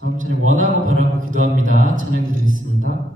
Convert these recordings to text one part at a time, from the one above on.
다음 찬양 원하고 바라고 기도합니다. 찬양 드리겠습니다.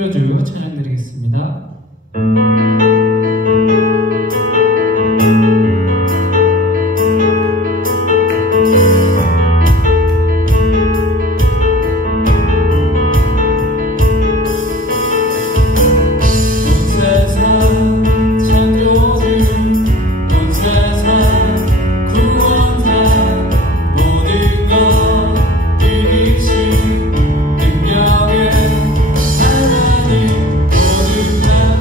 창조주 찬양 드리겠습니다. 능력의 하나님 모든 날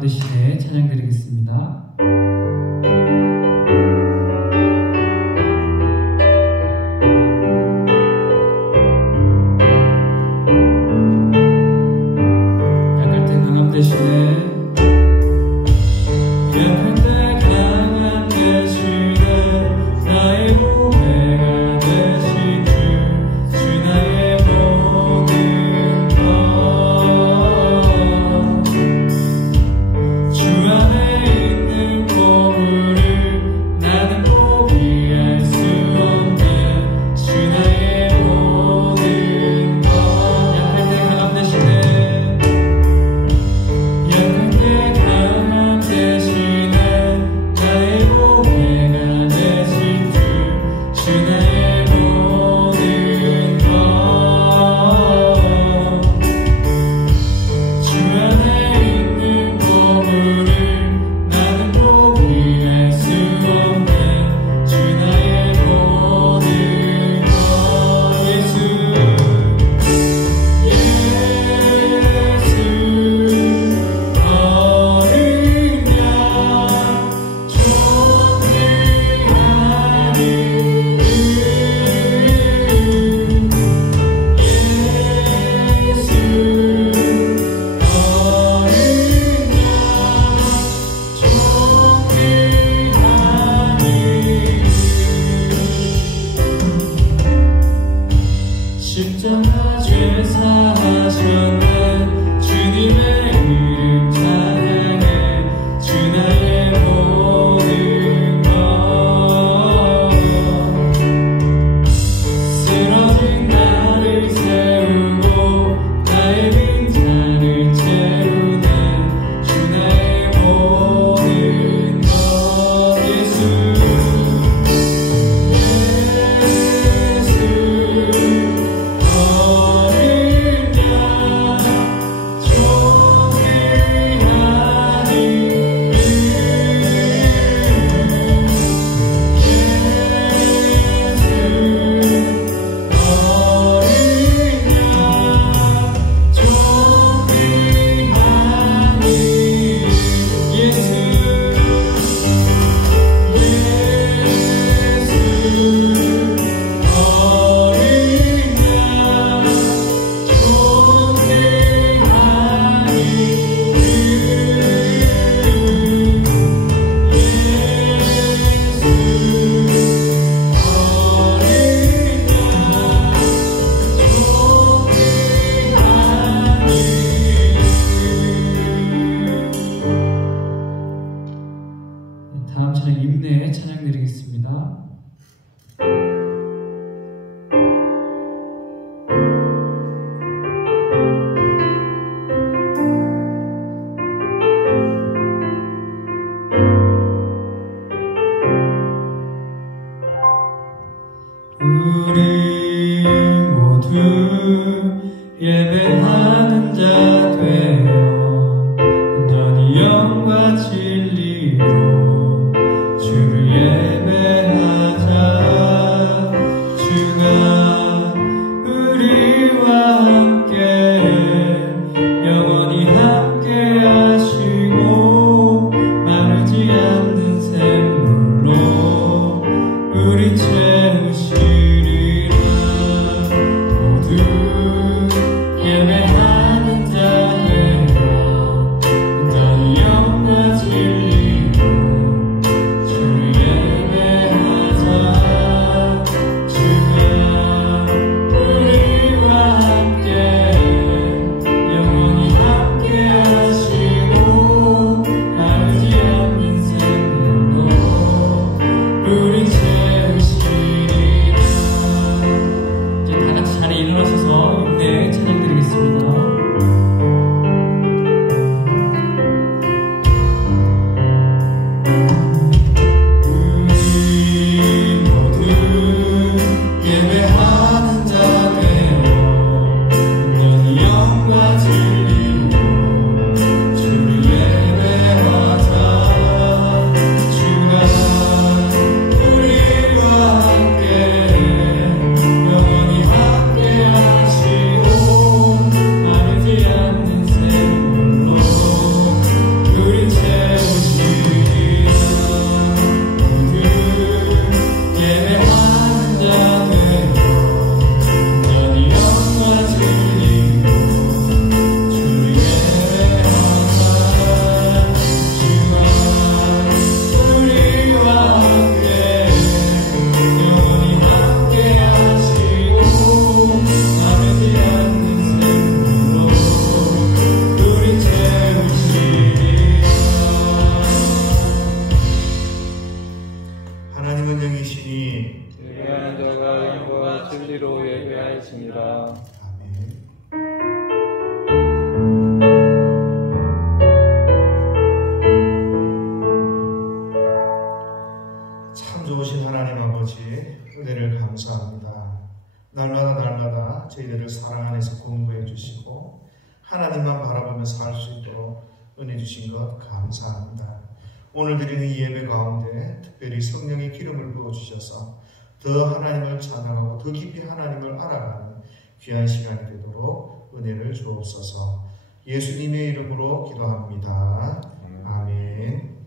되시네 찬양 드리겠습니다. 약할 때 강함 되시네. 약할 때 강함 되시네. 나의 보배가 되신 주 나의 모든 것. 주 안에 있는 보물을 나는 포기할 수 없네. 주 나의 모든 것. 약할 때 강함 되시네. 약할 때 강함 되시네. 나의 보배가 되신 주 나의 모든 것. 주 안에 있는 보물을 나는 포기할 수 없네. 주 나의 모든 것. 예수 어린 양 존귀하니 예수 어린 양 존귀하니 십자가 죄 사하셨네. 주님의 이름 찬양해. 주 나의 모든 것. 쓰러진 나를 세우고 나의 빈잔을 채우네. 주 나의 모든 것. 예수 어린 양 존귀하니 다음 찬양 임내 찬양 드리겠습니다. 우리 모두 예배하는 자 되어 온전히 영과 진리로 주를 예배하자. 주가 우리와 함께 영원히 함께 하시고 마르지 않는 샘물로 우리 채우시리라. 모두 예배하는 자 되어 온전히 영과 진리로 날마다 저희들을 사랑 안에서 공부해 주시고 하나님만 바라보며 살 수 있도록 은혜 주신 것 감사합니다. 오늘 드리는 이 예배 가운데 특별히 성령의 기름을 부어주셔서 더 하나님을 찬양하고 더 깊이 하나님을 알아가는 귀한 시간이 되도록 은혜를 주옵소서. 예수님의 이름으로 기도합니다. 아멘.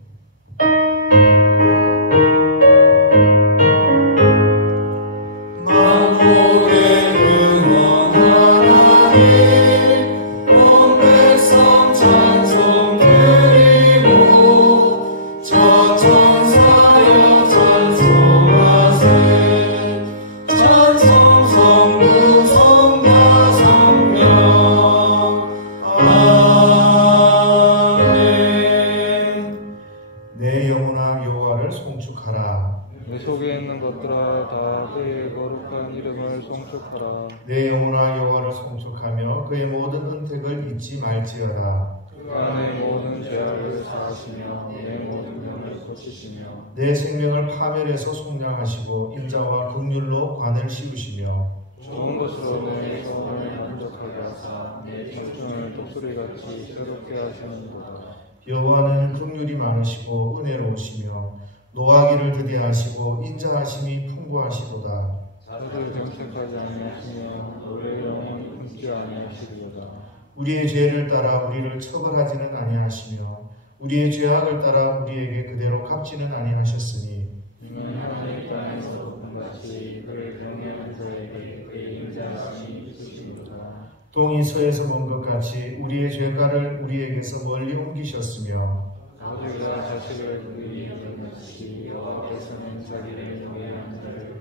내 영혼아 여호와를 송축하며 그의 모든 은택을 잊지 말지어다. 그가 내 모든 죄악을 사하시며 내 모든 병을 고치시며 내 생명을 파멸해서 속량하시고 인자와 긍휼로 관을 씌우시며 좋은 것으로 내 소원을 만족하게 하사 내 청춘을 독수리같이 새롭게 하시는도다. 여호와는 긍휼이 많으시고 은혜로우시며 노하기를 드디하시고 인자하심이 풍부하시도다. 자르를 정책하지 아니하시며 우리의 영혼 끊지 아니하시리로다. 우리의 죄를 따라 우리를 처벌하지는 아니하시며 우리의 죄악을 따라 우리에게 그대로 갚지는 아니하셨으니 이는 하나님 땅에서 같이 그를 경외하는 자에게 그의 인자하심이 있으시리로다. 동이 서에서 먼 것 같이 우리의 죄가를 우리에게서 멀리 옮기셨으며 아버지가 자식을 그에게 여겼듯이 여호와께서는 자기를 경외하는 자를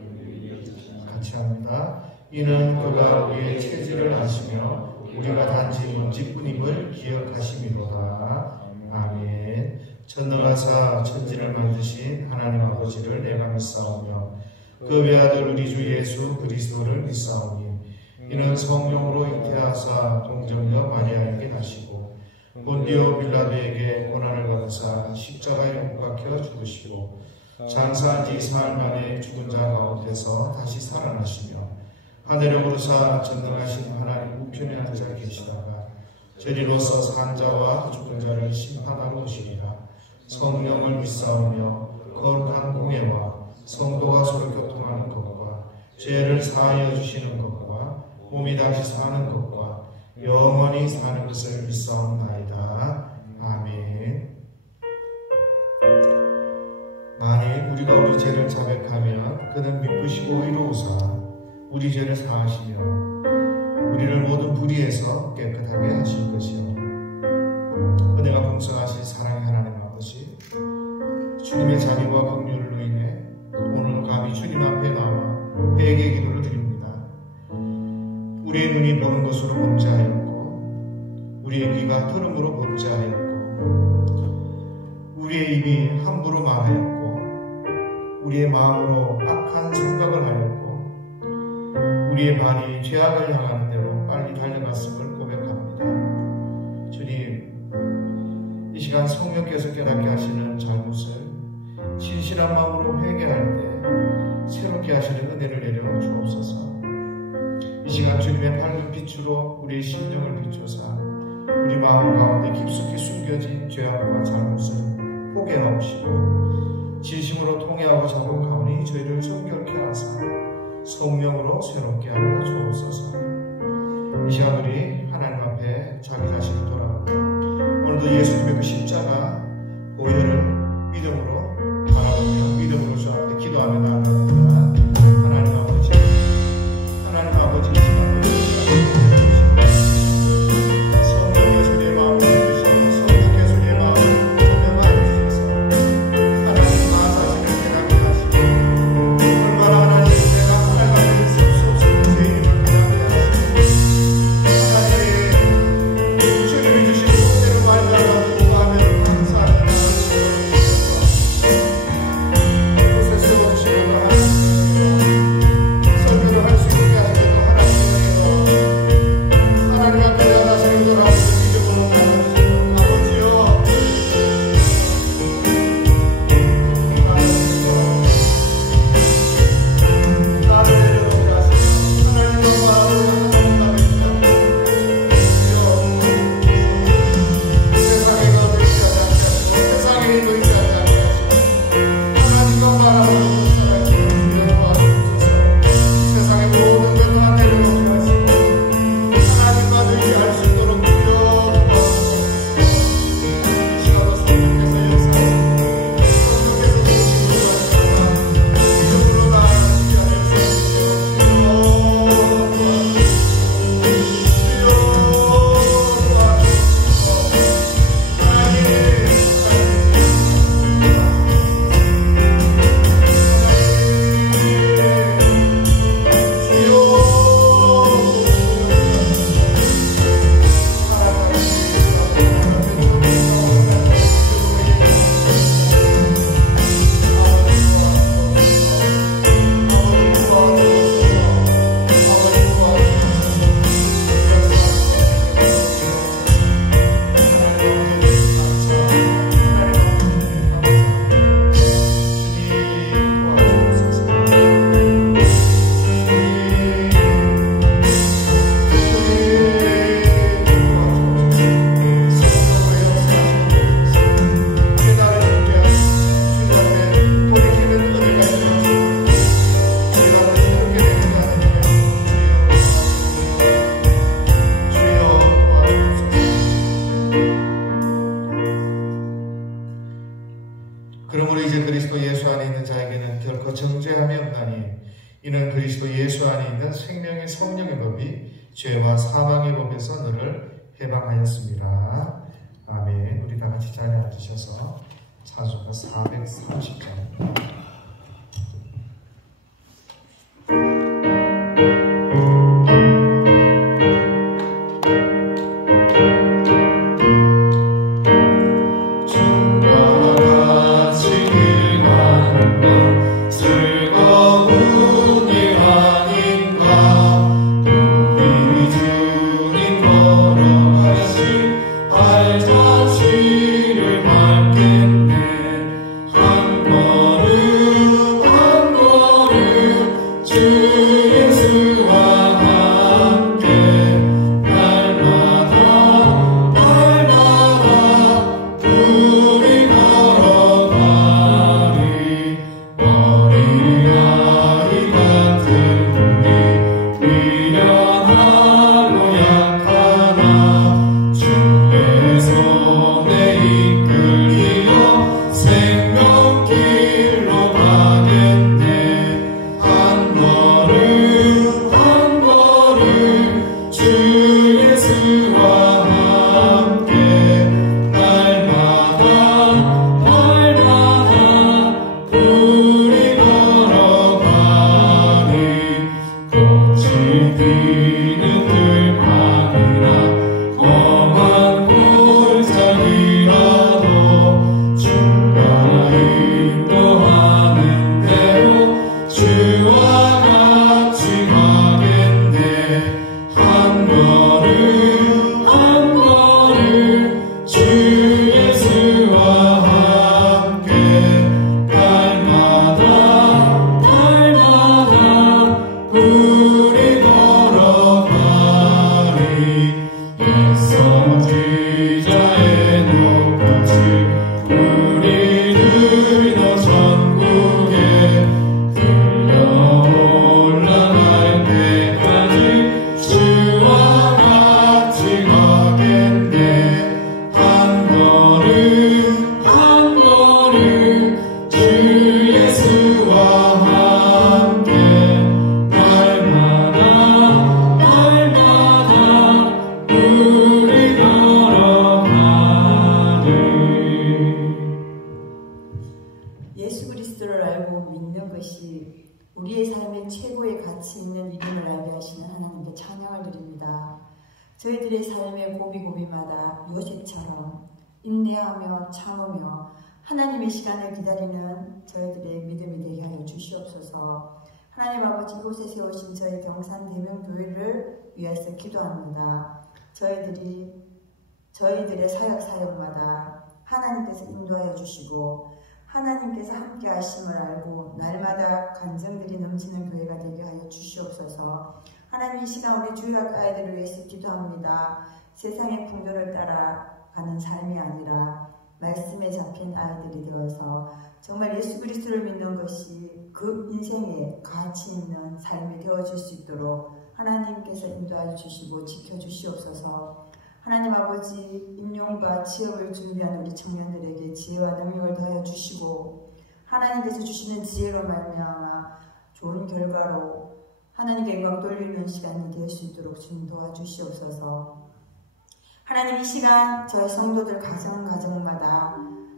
같이 합니다. 이는 그가 우리의 체질을 아시며 우리가 단지 먼지뿐임을 기억하심이로다. 아멘. 전능하사 천지를 만드신 하나님 아버지를 내가 믿사오며 그 외아들 우리 주 예수 그리스도를 믿사오니 이는 성령으로 잉태하사 동정녀 마리아에게 나시고 본디오 빌라도에게 고난을 받으사 십자가에 못 박혀 죽으시고 장사한 지 사흘 만에 죽은 자 가운데서 다시 살아나시며 하늘에 오르사 전능하신 하나님 우편에 앉아 계시다가 저리로서 산 자와 죽은 자를 심판하러 오시리라. 성령을 믿사오며 거룩한 공예와 성도가 서로 교통하는 것과 죄를 사하여 주시는 것과 몸이 다시 사는 것과 영원히 사는 것을 믿사옵나이다. 아멘. 만일 우리가 우리 죄를 자백하면 그는 미쁘시고 의로우사 우리 죄를 사하시며 우리를 모든 불의에서 깨끗하게 하실 것이요 은혜가 풍성하신 사랑의 하나님 아버지, 주님의 자비와 긍휼로 인해 오늘 감히 주님 앞에 나와 회개 기도를 드립니다. 우리의 눈이 보는 것으로 범죄하였고 우리의 귀가 들음으로 범죄하였고 우리의 입이 함부로 말하였고 우리의 마음으로 악한 생각을 하였고 우리의 발이 죄악을 향하는 대로 빨리 달려갔음을 고백합니다. 주님, 이 시간 성령께서 깨닫게 하시는 잘못을 진실한 마음으로 회개할 때 새롭게 하시는 은혜를 내려 주옵소서. 이 시간 주님의 밝은 빛으로 우리의 심령을 비추사 우리 마음 가운데 깊숙이 숨겨진 죄악과 잘못을 포기하옵시고 진심으로 통회하고 자복하오니 저희를 정결케 하사 성령으로 새롭게 하여 주옵소서. 이 시간 우리 하나님 앞에 자기 자신을 돌아보고 오늘 오늘도 예수님의 그 십자가 보혈을 믿음으로 바라보며 믿음으로 주 앞에 기도하며 나아갑니다. 하나님 아버지, 하나님 아버지, 이 시간 성령 예수님의 마음을 주시고 성령 예수님의 마음을 조명하여 주셔서 하나님 나 자신을 깨닫게 하시고 얼마나 하나님 내가 하나님 있을 수 없는 죄인임을 깨닫게 하시고 하나님 주님이 주신 복대로 말미암아 기도하며 감사하며 그곳에 세워주시고 설교를 할 수 있게 하시고 하나님 앞에 나 자신을 돌아보고 믿음으로 나아가시고 아버지여 나를 내려놓게 하시고 하나님과 마음을 세상에 너 의지하지 않게 하시고 세상에 너 의지하지 않게 하시고 하나님과 바라보는 세상의 모든 것을 다 내려놓게 하시고 하나님과 의지할 수 있도록 주여 이 시간도 성령께서 역사하시고 성령께서 도우시고 도와주시고 믿음으로 나아가시게 하여 그러므로 이제 그리스도 예수 안에 있는 자에게는 결코 정죄함이 없나니 이는 그리스도 예수 안에 있는 생명의 성령의 법이 죄와 사망의 법에서 너를 해방하였습니다. 아멘. 우리 다 같이 자리에 앉으셔서 찬송가 430장 발자취를 밟겠네 한 걸음 것이 우리의 삶의 최고의 가치 있는 이름을 알게 하시는 하나님께 찬양을 드립니다. 저희들의 삶의 고비고비마다 요셉처럼 인내하며 참으며 하나님의 시간을 기다리는 저희들의 믿음이 되게 하여 주시옵소서. 하나님 아버지, 이곳에 세우신 저희 경산대명교회를 위해서 기도합니다. 저희들의 사역마다 하나님께서 인도하여 주시고 하나님께서 함께 하심을 알고 날마다 간증들이 넘치는 교회가 되게 하여 주시옵소서. 하나님, 이 시간 우리 주일학 아이들을 위해서 기도합니다. 세상의 풍조를 따라가는 삶이 아니라 말씀에 잡힌 아이들이 되어서 정말 예수 그리스도를 믿는 것이 그 인생의 가치 있는 삶이 되어질 수 있도록 하나님께서 인도하여 주시고 지켜주시옵소서. 하나님 아버지, 임용과 취업을 준비하는 우리 청년들에게 지혜와 능력을 더하여 주시고 하나님께서 주시는 지혜로 말미암아 좋은 결과로 하나님께 영광 돌리는 시간이 될 수 있도록 주님 도와주시옵소서. 하나님, 이 시간 저희 성도들 가정마다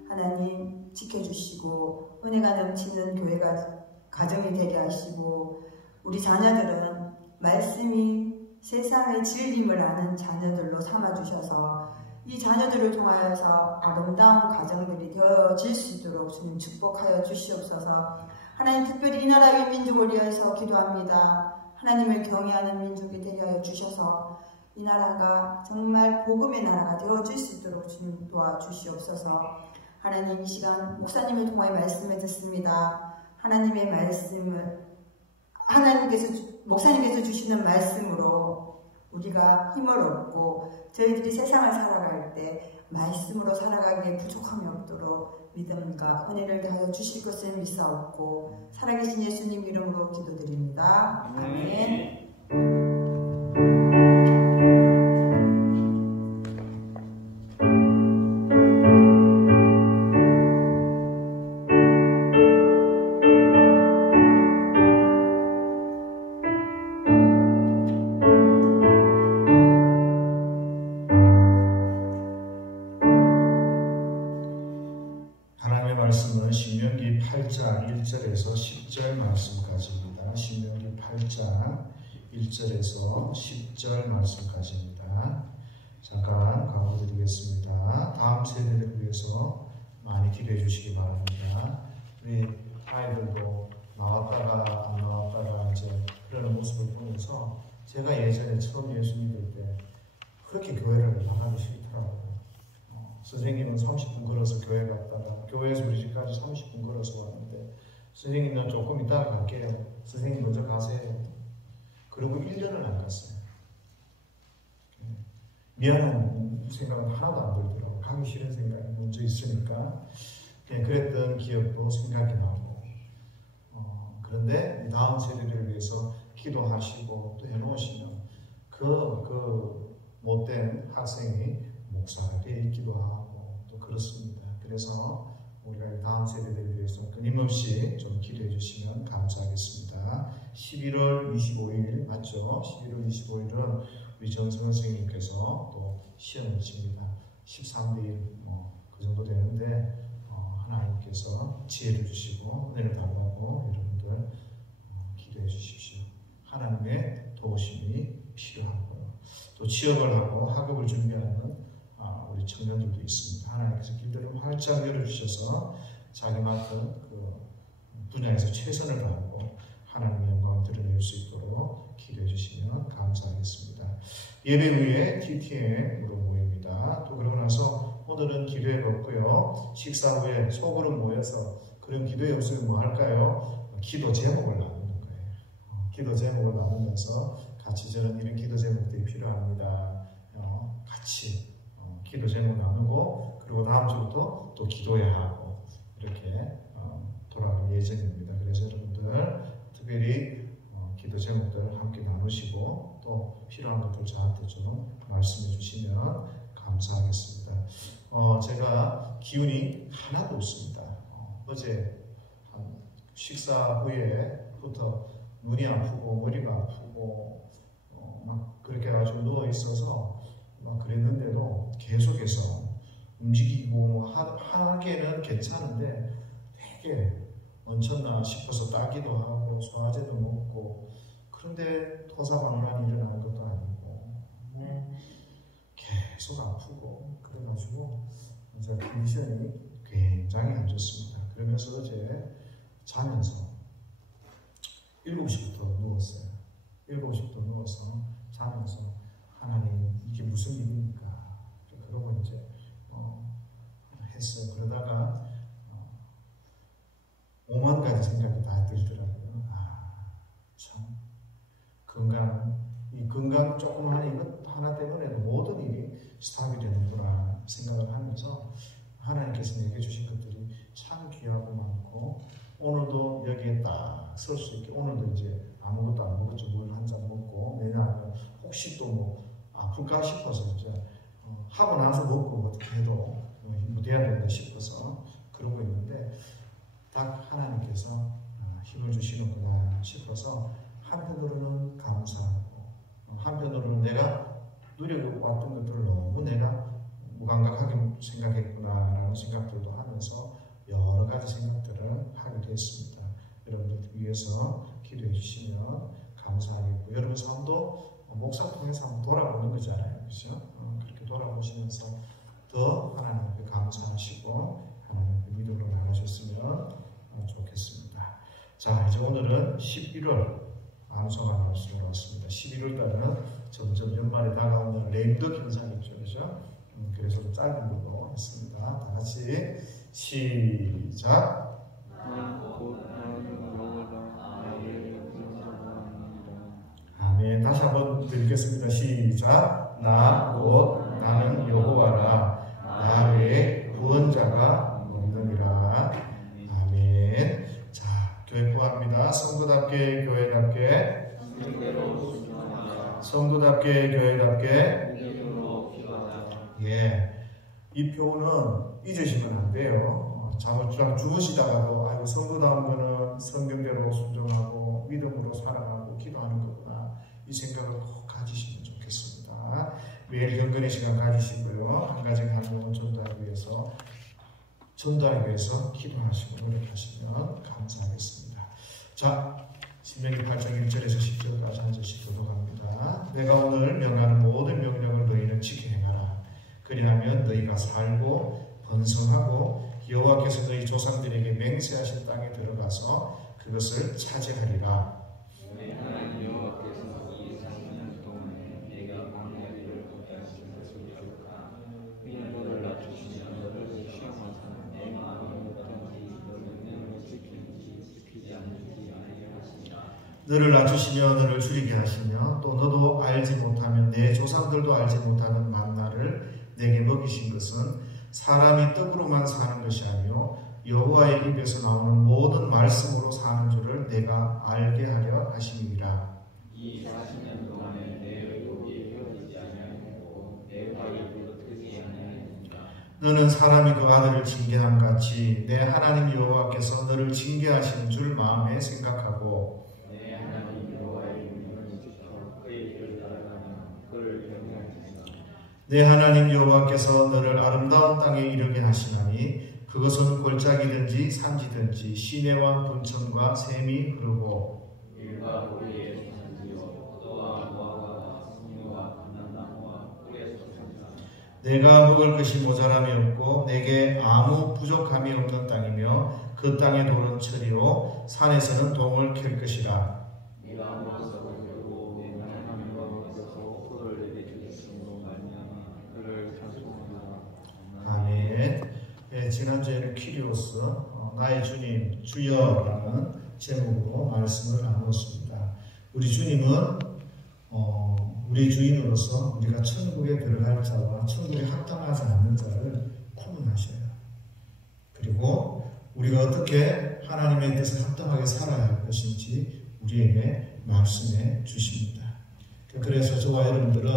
하나님 지켜주시고 은혜가 넘치는 교회가 가정이 되게 하시고 우리 자녀들은 말씀이 세상의 진림을 아는 자녀들로 삼아주셔서 이 자녀들을 통하여서 아름다운 가정들이 되어질 수 있도록 주님 축복하여 주시옵소서. 하나님, 특별히 이 나라의 민족을 위해서 기도합니다. 하나님을 경외하는 민족이 되게 하여 주셔서 이 나라가 정말 복음의 나라가 되어질 수 있도록 주님 도와주시옵소서. 하나님, 이 시간 목사님을 통하여 말씀을 듣습니다. 하나님의 말씀을 목사님께서 주시는 말씀으로 우리가 힘을 얻고 저희들이 세상을 살아갈 때 말씀으로 살아가기에 부족함이 없도록 믿음과 은혜를 다하여 주실 것을 믿사옵고 살아계신 예수님 이름으로 기도드립니다. 아멘. 말씀은 신명기 8장 1절에서 10절 말씀까지입니다. 신명기 8장 1절에서 10절 말씀까지입니다. 잠깐 강조드리겠습니다. 다음 세대를 위해서 많이 기도해 주시기 바랍니다. 우리 아이들도 나왔다가 안 나왔다가 이제 그러는 모습을 보면서 제가 예전에 처음 예수 믿을 때 그렇게 교회를 나가기 싫더라고요. 선생님은 30분 걸어서 교회 갔다가 교회에서 우리 집까지 30분 걸어서 왔는데 선생님은 조금 이따가 갈게요. 선생님 먼저 가세요. 그리고 1년을 안 갔어요. 미안한 생각은 하나도 안 들더라고요. 가기 싫은 생각이 먼저 있으니까 그랬던 기억도 생각이 나고 그런데 다음 세대들을 위해서 기도하시고 또 해놓으시면 그 못된 학생이 목사가 되어 있기도 하고 또 그렇습니다. 그래서 우리가 다음 세대들을 위해서 끊임없이 좀 기도해 주시면 감사하겠습니다. 11월 25일 맞죠? 11월 25일은 우리 정성은 선생님께서 또 시험을 칩니다. 13대 1 그 정도 되는데 하나님께서 지혜를 주시고 은혜를 달라고 여러분들 기도해 주십시오. 하나님의 도우심이 필요하고요. 또 취업을 하고 학업을 준비하는 우리 청년들도 있습니다. 하나님께서 길들을 활짝 열어주셔서 자기 맡은 그 분야에서 최선을 다하고 하나님의 영광을 드러낼 수 있도록 기도해 주시면 감사하겠습니다. 예배 후에 TTM으로 모입니다. 또 그러고 나서 오늘은 기도해 볼고요. 식사 후에 소그룹 모여서 그런 기도에 없으면 뭐 할까요? 기도 제목을 나누는 거예요. 기도 제목을 나누면서 같이 저는 이런 기도 제목들이 필요합니다. 같이 기도 제목 나누고 그리고 다음 주부터 또 기도해야 하고 이렇게 돌아갈 예정입니다. 그래서 여러분들 특별히 기도 제목들 함께 나누시고 또 필요한 것들 저한테 좀 말씀해 주시면 감사하겠습니다. 제가 기운이 하나도 없습니다. 어제 식사 후에부터 눈이 아프고 머리가 아프고 막 그렇게 해가지고 누워 있어서 막 그랬는데도 계속해서 움직이고 하기에는 괜찮은데 되게 얹혔나 싶어서 따기도 하고 소화제도 먹고 그런데 토사방란이 일어나는 것도 아니고 계속 아프고 그래가지고 이제 컨디션이 굉장히 안 좋습니다. 그러면서 어제 자면서 7시부터 누웠어요. 7시부터 누워서 자면서 하나님 이게 무슨 일입니까? 그러고 이제 했어요. 그러다가 5만 가지 생각이 다 들더라고요. 참 이 건강 조금 하는 이것 하나 때문에도 모든 일이 스탑이 되는구나 생각을 하면서 하나님께서 내게 주신 것들이 참 귀하고 많고 오늘도 여기에 딱 설 수 있게 오늘도 이제 아무것도 안 먹었죠. 물 한 잔 먹고 왜냐하면 혹시 또 뭐 아플까 싶어서 이제 하고 나서 먹고 어떻게 해도 무대해야 된다 싶어서 그러고 있는데 딱 하나님께서 힘을 주시는구나 싶어서 한편으로는 감사하고 한편으로는 내가 누려왔던 것들을 너무 내가 무감각하게 생각했구나라는 생각들도 하면서 여러 가지 생각들을 하게 됐습니다. 여러분들 위해서 기도해 주시면 감사하겠고 여러분 삶도 목사 통해서 한번 돌아보는 거잖아요. 그렇죠? 그렇게 돌아보시면서 더 하나님께 감사하시고 하나님께 믿음으로 나가셨으면 좋겠습니다. 자, 이제 오늘은 11월 암송하는 말씀으로 왔습니다. 11월 달은 점점 연말에 다가오는 램덕 현상이 있죠. 그렇죠? 그래서 좀 짧은 걸로 했습니다. 다 같이 시작. 아멘. 다시 한번 드리겠습니다. 시작. 나 곧 나는 여호와라. 나 외에 구원자가 없느니라. 아멘. 자, 교회 포함합니다. 성도답게 교회답게 성도답게 교회답게 예. 이 표는 잊으시면 안 돼요. 잠을 주무시다가도 아이고 성도다운 거는 성경대로 순종하고 믿음으로 살아가고 기도하는 거구나 이 생각을 꼭 가지시면 좋겠습니다. 매일 경건의 시간 가지시고요. 한 가지 가능한 전도하기 위해서 기도하시고 노력하시면 감사하겠습니다. 자, 신명기 8장 1절에서 10절까지 한 절씩 교독합니다. 내가 오늘 명하는 모든 명령을 너희는 지켜 행하라. 그리하면 너희가 살고 번성하고 여호와께서 너희 조상들에게 맹세하신 땅에 들어가서 그것을 차지하리라. 너를 낮추시며 너를 줄이게 하시며 또 너도 알지 못하면 내 조상들도 알지 못하는 만나를 내게 먹이신 것은 사람이 떡으로만 사는 것이 아니요 여호와의 입에서 나오는 모든 말씀으로 사는 줄을 내가 알게 하려 하심이니라. 이 40년 동안에 내 의복이 헤어지지 아니하였고 내 발이 흩어지지 아니하였느니라. 너는 사람이 그 아들을 징계함 같이 내 하나님 여호와께서 너를 징계하시는 줄 마음에 생각하고 내 하나님 여호와의 명령을 지켜 그의 길을 따라가며 그를 경외하시라. 내 하나님 여호와께서 너를 아름다운 땅에 이르게 하시나니 그것은 골짜기든지 산지든지 시내와 분천과 샘이 흐르고 일과 고리의 산지요 포도와 무화과와 석류와 감람나무와 꿀의 소산이라. 내가 먹을 것이 모자람이 없고 내게 아무 부족함이 없는 땅이며 그 땅의 돌은 철이요 산에서는 동을 캘 것이라. 네가 먹어서 배우고 내 하나님과 먹어서 포도를 내게 주셨으므로 말미암아 그를 찬송하라. 아멘. 네, 지난주에는 키리오스 나의 주님 주여라는 제목으로 말씀을 나누었습니다. 우리 주님은 우리 주인으로서 우리가 천국에 들어갈 자와 천국에 합당하지 않는 자를 구분하셔요. 그리고 우리가 어떻게 하나님의 뜻에 합당하게 살아야 할 것인지 우리에게 말씀해 주십니다. 그래서 저와 여러분들은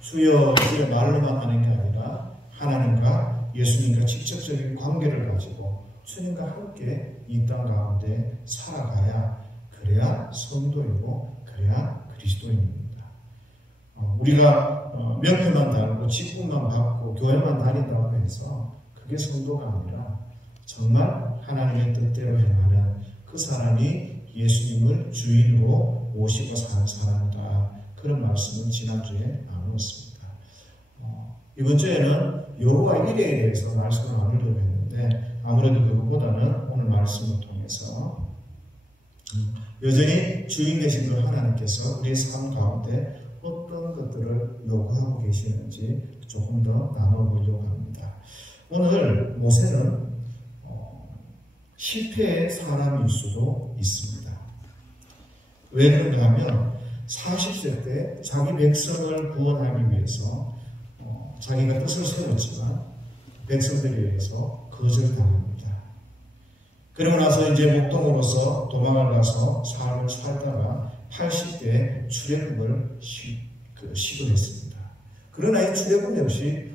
주여 주여 말로만 하는 게 아니라 하나님과 예수님과 직접적인 관계를 가지고 주님과 함께 이 땅 가운데 살아가야 그래야 성도이고 그래야 그리스도인입니다. 우리가 명예만 달고 직분만 받고 교회만 다닌다고 해서 그게 성도가 아니라 정말 하나님의 뜻대로 행하는 그 사람이 예수님을 주인으로 모시고 사는 사람이다. 그런 말씀은 지난주에 나누었습니다. 이번 주에는 여호와 이레에 대해서 말씀을 나누려고 했는데 아무래도 그것보다는 오늘 말씀을 통해서 여전히 주인 되신 그 하나님께서 우리의 삶 가운데 어떤 것들을 요구하고 계시는지 조금 더 나눠보려고 합니다. 오늘 모세는 실패의 사람일 수도 있습니다. 왜 그런가 하면 40세 때 자기 백성을 구원하기 위해서 자기가 뜻을 세웠지만 백성들에 의해서 거절당합니다. 그러고 나서 이제 목동으로서 도망을 가서 삶을 살다가 80대에 출애굽을 시도했습니다. 그러나 이 출애굽 역시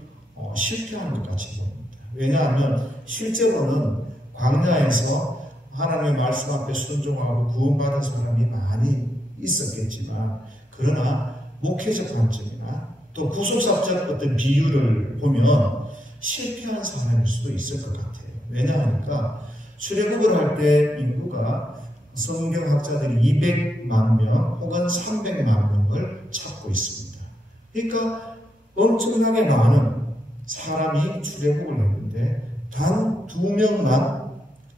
실패한 것 같이 보입니다. 왜냐하면 실제로는 광야에서 하나님의 말씀 앞에 순종하고 구원받은 사람이 많이 있었겠지만 그러나 목회적 관점이나 또 구속사적 어떤 비율을 보면 실패한 사람일 수도 있을 것 같아요. 왜냐하니까 출애굽을 할 때 인구가 성경학자들이 200만 명 혹은 300만 명을 찾고 있습니다. 그러니까 엄청나게 많은 사람이 출애굽을 했는데 단 2명만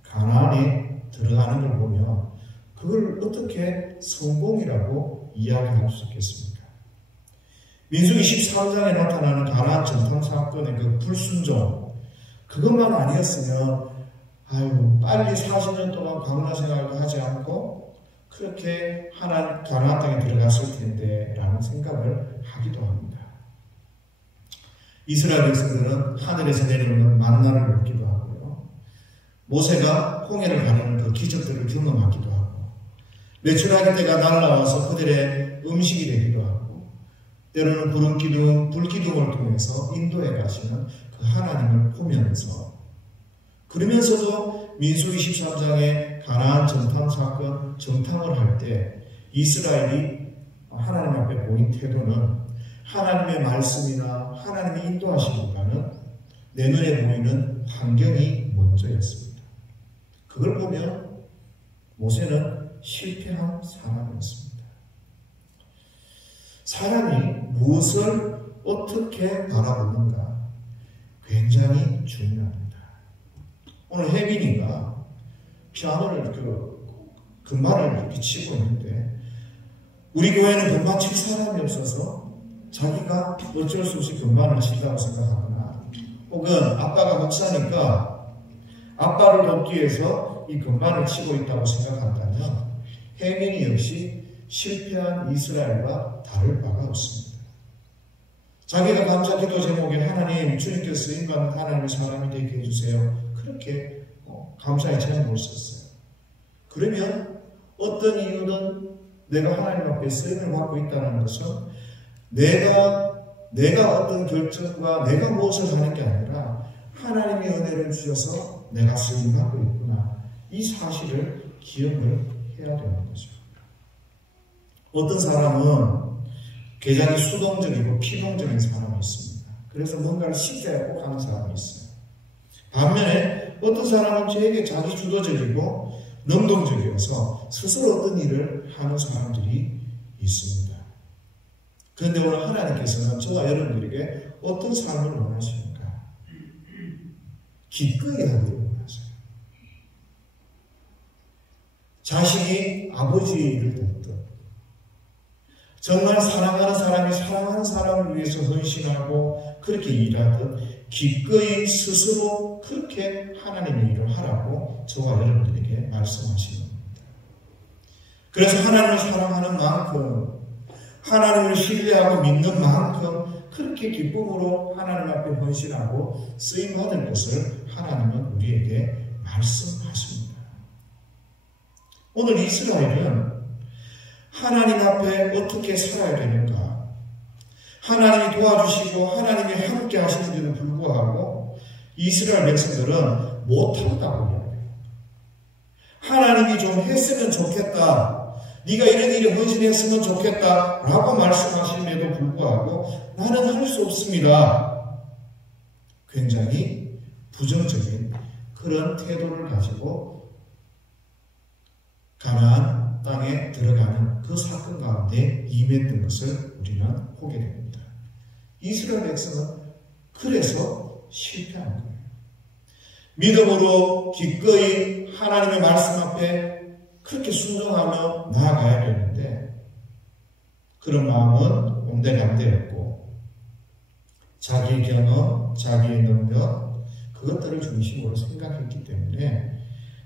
가나안에 들어가는 걸 보면 그걸 어떻게 성공이라고 이야기할 수 있겠습니까? 민수기 13장에 나타나는 가나안 전탐 사건의 그 불순종 그것만 아니었으면 빨리 40년 동안 광야 생활을 하지 않고 그렇게 가나안 땅에 들어갔을 텐데 라는 생각을 하기도 합니다. 이스라엘 백성들은 하늘에서 내려오는 만나를 먹기도 하고요. 모세가 홍해를 가르는 그 기적들을 경험하기도 하고 메추라기 떼가 날아와서 그들의 음식이 되기도 하고 때로는 불기둥을 통해서 인도에 가시는 그 하나님을 보면서 그러면서도 민수기 13장의 가나안 정탐 사건 정탐을 할 때 이스라엘이 하나님 앞에 보인 태도는 하나님의 말씀이나 하나님의 인도하심보다는 내 눈에 보이는 환경이 먼저였습니다. 그걸 보면 모세는 실패한 사람이었습니다. 사람이 무엇을 어떻게 바라보는가 굉장히 중요합니다. 오늘 혜빈이가 피아노를 금반을 이렇게 치고 있는데 우리 교회는 금반 칠 사람이 없어서 자기가 어쩔 수 없이 금반을 친다고 생각하거나 혹은 아빠가 목사니까 아빠를 돕기 위해서 이 금반을 치고 있다고 생각한다면 혜민이 역시 실패한 이스라엘과 다를 바가 없습니다. 자기가 감사 기도 제목에 하나님 주님께서 쓰임받는 하나님의 사람이 되게 해주세요. 그렇게 감사의 제목을 썼어요. 그러면 어떤 이유는 내가 하나님 앞에 쓰임을 받고 있다는 것은 내가 어떤 결정과 내가 무엇을 하는 게 아니라 하나님의 은혜를 주셔서 내가 쓰임 받고 있구나. 이 사실을 기억을 해야 되는 거죠. 어떤 사람은 굉장히 수동적이고 피동적인 사람이 있습니다. 그래서 뭔가를 쉽게 꼭 하는 사람이 있어요. 반면에 어떤 사람은 되게 자기 주도적이고 능동적이어서 스스로 어떤 일을 하는 사람들이 있습니다. 그런데 오늘 하나님께서는 저와 여러분들에게 어떤 삶을 원하십니까? 기꺼이 하기를 원하세요. 자식이 아버지의 일을 돕듯 정말 사랑하는 사람이 사랑하는 사람을 위해서 헌신하고 그렇게 일하듯 기꺼이 스스로 그렇게 하나님의 일을 하라고 저와 여러분들에게 말씀하시는 겁니다. 그래서 하나님을 사랑하는 만큼 하나님을 신뢰하고 믿는 만큼 그렇게 기쁨으로 하나님 앞에 헌신하고 쓰임받을 것을 하나님은 우리에게 말씀하십니다. 오늘 이스라엘은 하나님 앞에 어떻게 살아야 되는가? 하나님이 도와주시고 하나님이 함께 하시는데도 불구하고 이스라엘 백성들은 못한다고 이야기해요. 하나님이 좀 했으면 좋겠다. 네가 이런 일에 헌신했으면 좋겠다. 라고 말씀하시는데도 불구하고 나는 할 수 없습니다. 굉장히 부정적인 그런 태도를 가지고 가나안 땅에 들어가는 그 사건 가운데 임했던 것을 우리는 보게 됩니다. 이스라엘 백성은 그래서 실패한 거예요. 믿음으로 기꺼이 하나님의 말씀 앞에 그렇게 순종하며 나아가야 되는데 그런 마음은 온데간데였고 자기의 경험, 자기의 능력 그것들을 중심으로 생각했기 때문에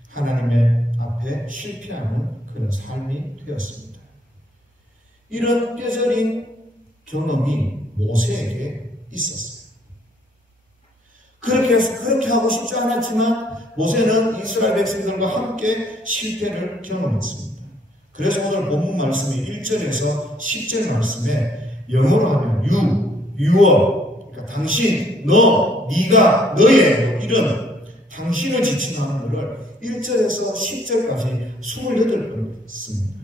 하나님의 앞에 실패하는 그런 삶이 되었습니다. 이런 뼈저린 경험이 모세에게 있었어요. 그렇게 하고 싶지 않았지만 모세는 이스라엘 백성들과 함께 실패를 경험했습니다. 그래서 오늘 본문 말씀이 1절에서 10절 말씀에 영어로 하면 your, 그러니까 당신, 너, 네가, 너의 이런 당신을 지칭하는 것을 1절에서 10절까지 28번 씁니다.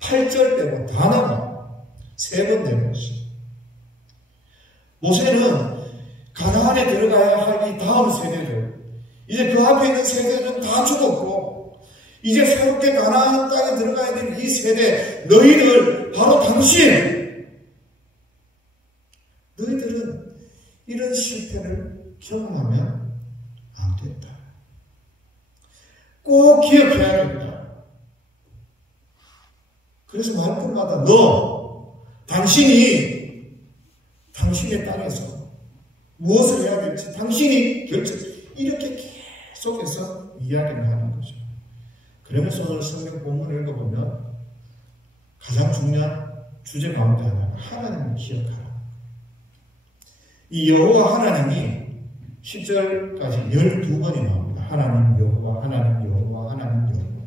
8절 빼고 다 나와 3번 되는 것이. 모세는 가나안에 들어가야 할 이 다음 세대들, 이제 그 앞에 있는 세대는 다 죽었고 이제 새롭게 가나안 땅에 들어가야 될 이 세대, 너희들 바로 당신, 너희들은 이런 실패를 경험하면 안 된다. 꼭 기억해야 된다. 그래서 말끝마다 너, 당신이 당신의 땅에서 무엇을 해야 될지 당신이 이렇게 계속해서 이야기를 하는 거죠. 그러면서 오늘 성경 본문을 읽어보면 가장 중요한 주제 가운데 하나가 하나님을 기억하라. 이 여호와 하나님이 10절까지 12번이 나옵니다. 하나님 여호와, 하나님 여호와, 하나님 여호와.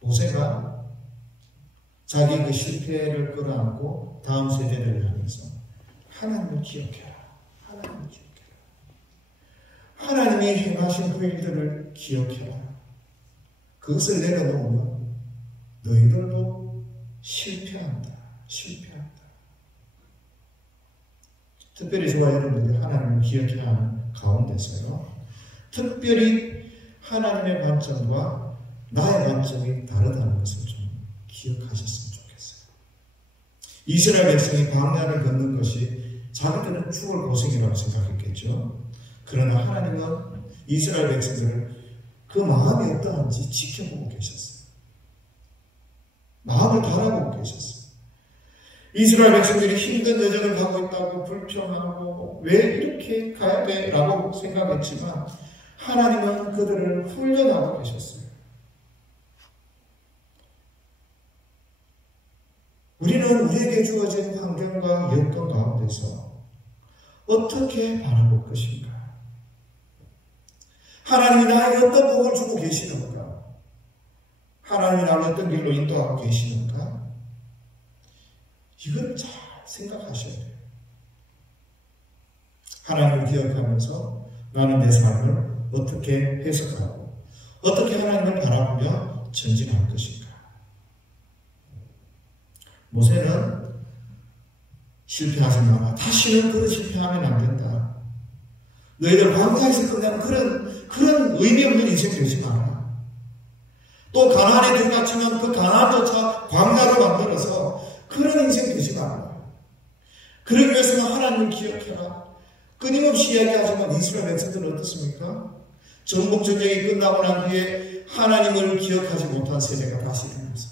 모세가 자기 그 실패를 끌어안고 다음 세대들을 향해서 하나님을 기억해라. 하나님을 기억해라. 하나님이 행하신 그 일들을 기억해라. 그것을 내려놓으면 너희들도 실패한다. 특별히 저와 여러분들이 하나님을 기억해야 하는 가운데서요. 특별히 하나님의 관점과 나의 관점이 다르다는 것을 좀 기억하셨으면 좋겠어요. 이스라엘 백성이 광야를 걷는 것이 자기들은 죽을 고생이라고 생각했겠죠. 그러나 하나님은 이스라엘 백성들을 그 마음이 어떠한지 지켜보고 계셨어요. 마음을 바라보고 계셨어요. 이스라엘 백성들이 힘든 여정을 가고 있다고 불평하고 왜 이렇게 가야 돼? 라고 생각했지만 하나님은 그들을 훈련하고 계셨어요. 우리는 우리에게 주어진 환경과 여건 가운데서 어떻게 바라볼 것인가? 하나님이 나에게 어떤 복을 주고 계시는가? 하나님이 나를 어떤 길로 인도하고 계시는가? 이걸 잘 생각하셔야 돼요. 하나님을 기억하면서 나는 내 삶을 어떻게 해석하고 어떻게 하나님을 바라보며 전진할 것인가? 모세는 실패하지 마라. 다시는 그런 실패하면 안 된다. 너희들 광야에서 끝내는 그런 의미 없는 인생 되지 마라. 또 가나안에 들어갔지만 그 가나안조차 광야로 만들어서 그런 인생 되지 마라. 그러기 위해서는 하나님을 기억해라. 끊임없이 이야기하지만 이스라엘 백성들은 어떻습니까? 전복전쟁이 끝나고 난 뒤에 하나님을 기억하지 못한 세대가 다시 되면서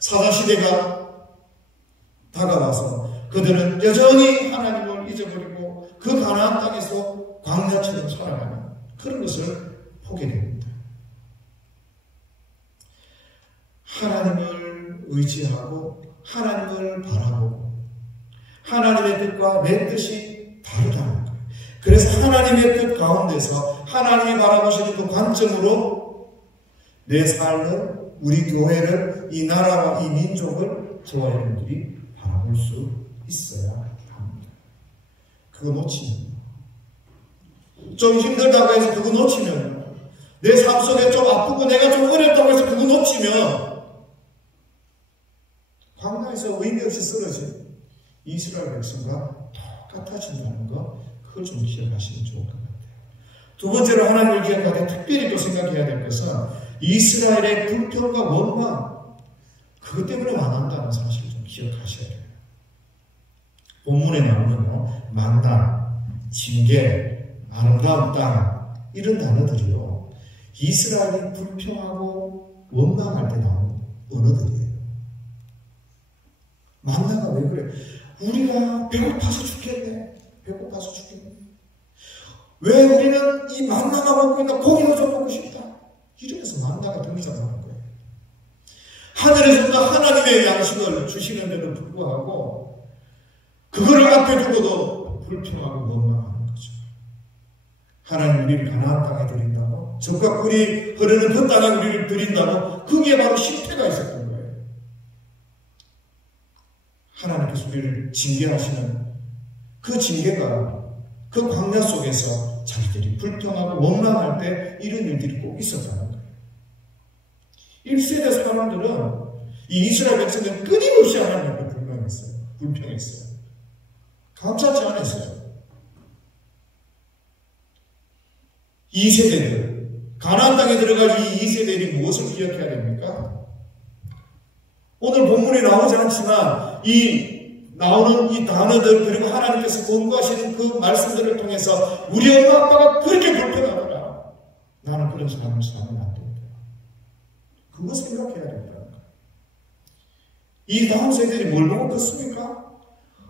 사사시대가 다가와서 그들은 여전히 하나님을 잊어버리고 그 가나안 땅에서 광야처럼 살아가는 그런 것을 보게 됩니다. 하나님을 의지하고 하나님을 바라보고 하나님의 뜻과 내 뜻이 다르다는 거예요. 그래서 하나님의 뜻 가운데서 하나님이 바라보시는 그 관점으로 내 삶을, 우리 교회를, 이 나라와 이 민족을 저와 여러분들이 바라볼 수 있어야 합니다. 그거 놓치면, 좀 힘들다고 해서 그거 놓치면, 내 삶 속에 좀 아프고 내가 좀 어렵다고 해서 그거 놓치면 광야에서 의미 없이 쓰러진 이스라엘 백성과 같아진다는 거, 그걸 좀 기억하시면 좋을 것 같아요. 두 번째로 하나님을 기억할 때 특별히 또 생각해야 될 것은 이스라엘의 불평과 원망, 그것 때문에 망한다는 사실을 좀 기억하셔야 돼요. 본문에 나오는요, 만나, 징계, 아름다운 땅, 이런 단어들이요, 이스라엘이 불평하고 원망할 때 나오는 언어들이에요. 만나가 왜 그래? 우리가 배고파서 죽겠네. 배고파서 죽겠네. 왜 우리는 이 만나가 먹고 있나? 고기도 좀 먹고 싶다. 이러면서 만나가 등장하는 거예요. 하늘에서부터 하나님의 양식을 주시는데도 불구하고 그거를 앞에 두고도 불평하고 원망하는 거죠. 하나님 우리를 가나안 땅에 드린다고, 적과 꿀이 흐르는 그 땅에 우리를 드린다고, 거기에 바로 실패가 있었던 거예요. 하나님께서 우리를 징계하시는 그 징계가 그 광야 속에서 자기들이 불평하고 원망할 때 이런 일들이 꼭 있었다는 거예요. 1세대 사람들은 이 이스라엘 백성들은 끊임없이 하나님께 불평했어요. 감사치 않았어요. 2세대들, 가나안 땅에 들어갈 이 2세대들이 무엇을 기억해야 됩니까? 오늘 본문에 나오지 않지만 나오는 이 단어들, 그리고 하나님께서 권고하시는 그 말씀들을 통해서 우리 엄마 아빠가 그렇게 불평하더라. 나는 그런 삶을 살면 안 된다. 그거 생각해야 된다. 이 다음 세대들이 뭘 보고 컸습니까?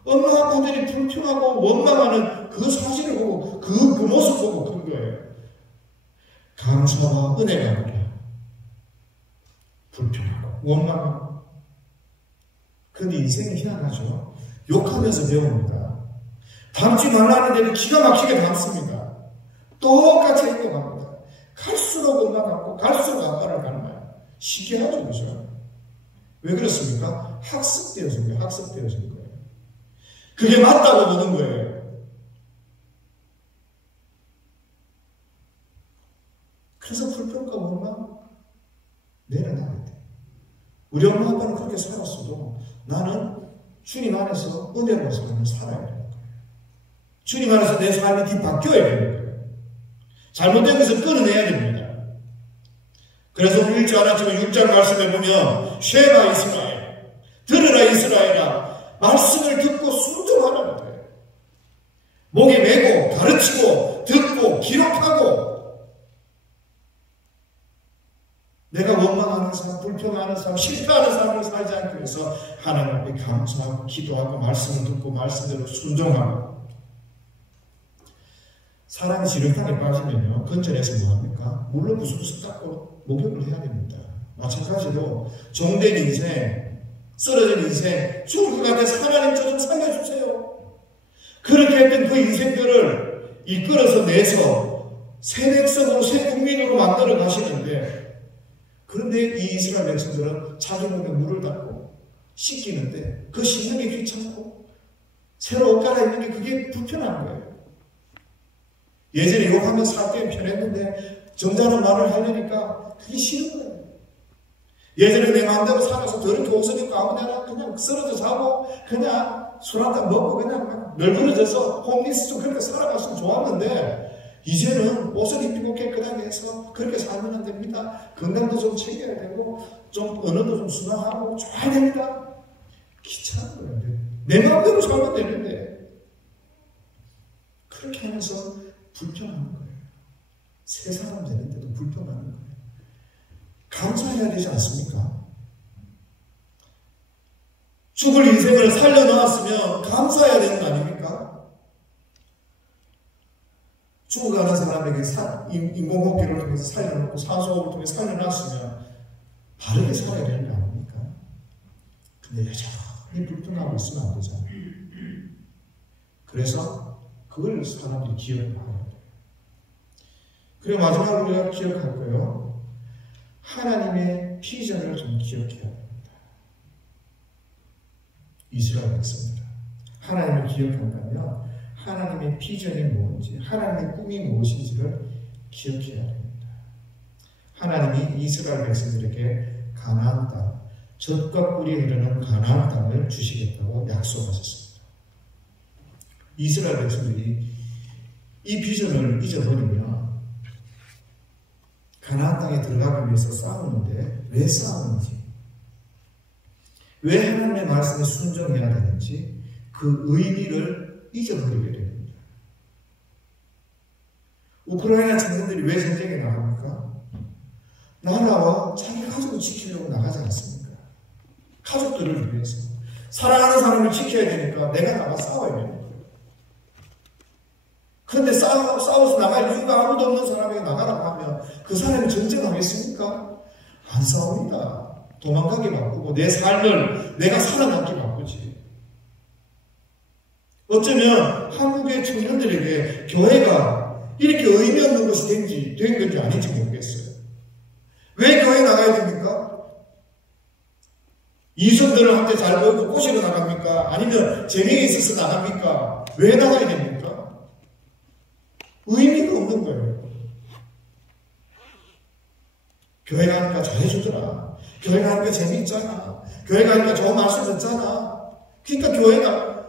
엄마 아빠들이 불평하고 원망하는 그 사실을 보고 그 모습 보고 큰 거예요. 감사와 은혜가 그래요. 불평하고 원망하고. 그런데 인생이 희한하죠. 욕하면서 배웁니다. 닮지 말라는데도 기가 막히게 닮습니다. 똑같이 행동합니다. 갈수록 엄마 같고 갈수록 아빠를 닮아요. 신기하죠, 그죠? 왜 그렇습니까? 학습되어진 거예요. 학습되어진 거예요. 그게 맞다고 보는 거예요. 그래서 불평과 원망 내려놔야 돼. 우리 엄마 아빠는 그렇게 살았어도 나는 주님 안에서 은혜로 삶을 살아야 되는 거예요. 주님 안에서 내 삶이 뒤바뀌어야 되는 거예요. 잘못된 것을 끊어내야 됩니다. 그래서 우리 1절 하나쯤에 6장 말씀에 보면 쉐마 이스라엘, 들으라 이스라엘아, 말씀을 듣고 순종하라는 거예요. 목에 메고 가르치고 듣고 기록하고, 내가 원망하는 삶, 불평하는 삶, 실패하는 삶을 살지 않기 위해서 하나님 앞에 감사하고 기도하고 말씀을 듣고 말씀대로 순종하고. 사람이 지렁탕에 빠지면요, 건져내서 뭐합니까? 물로 부스부스 닦고 목욕을 해야 됩니다. 마찬가지로 종된 인생, 쓰러진 인생, 죽을 것 같아서 하나님 저 좀 살려주세요. 그렇게 했던 그 인생들을 이끌어서 내서 새 백성으로 새 국민으로 만들어 가시는데, 그런데 이 이스라엘 백성들은 자기 몸에 물을 닦고 씻기는데 그 씻는 게 귀찮고 새로 옷 갈아입는 게 그게 불편한 거예요. 예전에 욕하면 살 때 편했는데 점잖은 말을 하려니까 그게 싫은 거예요. 예전에 내 마음대로 살아서 더럽게 옷을 입고 아무데나 그냥 쓰러져 자고 그냥 술 한잔 먹고 그냥 널브러져서 홈리스 좀 그렇게 살아갔으면 좋았는데, 이제는 옷을 입히고 깨끗하게 해서 그렇게 살면 안 됩니다. 건강도 좀 챙겨야 되고 좀 언어도 좀 순화하고 좋아야 됩니다. 귀찮은 거예요. 내 마음대로 살면 되는데 그렇게 하면서 불평하는 거예요. 새 사람 되는데도 불평하는 거예요. 감사해야 되지 않습니까? 죽을 인생을 살려놓았으면 감사해야 되는 거 아닙니까? 죽어가는 사람에게 인공호흡기를 통해서 살려놓고 산소호흡을 통해서 살려놨으면 바르게 살아야 되는 거 아닙니까? 근데 여전히 불평하고 있으면 안 되잖아요. 그래서 그걸 사람들이 기억을 해야 돼요. 그리고 마지막으로 우리가 기억할 거예요. 하나님의 비전을 좀 기억해야 됩니다. 이스라엘 백성들, 하나님을 기억한다면 하나님의 비전이 무엇인지, 하나님의 꿈이 무엇인지를 기억해야 됩니다. 하나님이 이스라엘 백성들에게 가나안 땅, 젖과 꿀이 흐르는 가나안 땅을 주시겠다고 약속하셨습니다. 이스라엘 백성들이 이 비전을 잊어버리면 가나안 땅에 들어가기 위해서 싸우는데 왜 싸우는지, 왜 하나님의 말씀에 순종해야 되는지 그 의미를 잊어버리게 됩니다. 우크라이나 청년들이 왜 전쟁에 나갑니까? 나라와 자기 가족을 지키려고 나가지 않습니까? 가족들을 위해서. 사랑하는 사람을 지켜야 되니까 내가 나가 싸워야 되는 거예요. 그런데 싸워서 나갈 이유가 아무도 없는 사람에게 나가라고 하면 그 사람이 전쟁하겠습니까? 안 싸웁니다. 도망가게 바꾸고 내 삶을 내가 살아남게 바꾸지. 어쩌면 한국의 청년들에게 교회가 이렇게 의미 없는 것이 된 건지 아닌지 모르겠어요. 왜 교회 나가야 됩니까? 이성들을 한테 잘 보이고 꼬시러 나갑니까? 아니면 재미가 있어서 나갑니까? 왜 나가야 됩니까? 의미가 없는 거예요. 교회 가니까 잘해주더라. 교회 가니까 재미있잖아. 교회 가니까 좋은 말씀 듣잖아. 그러니까 교회가,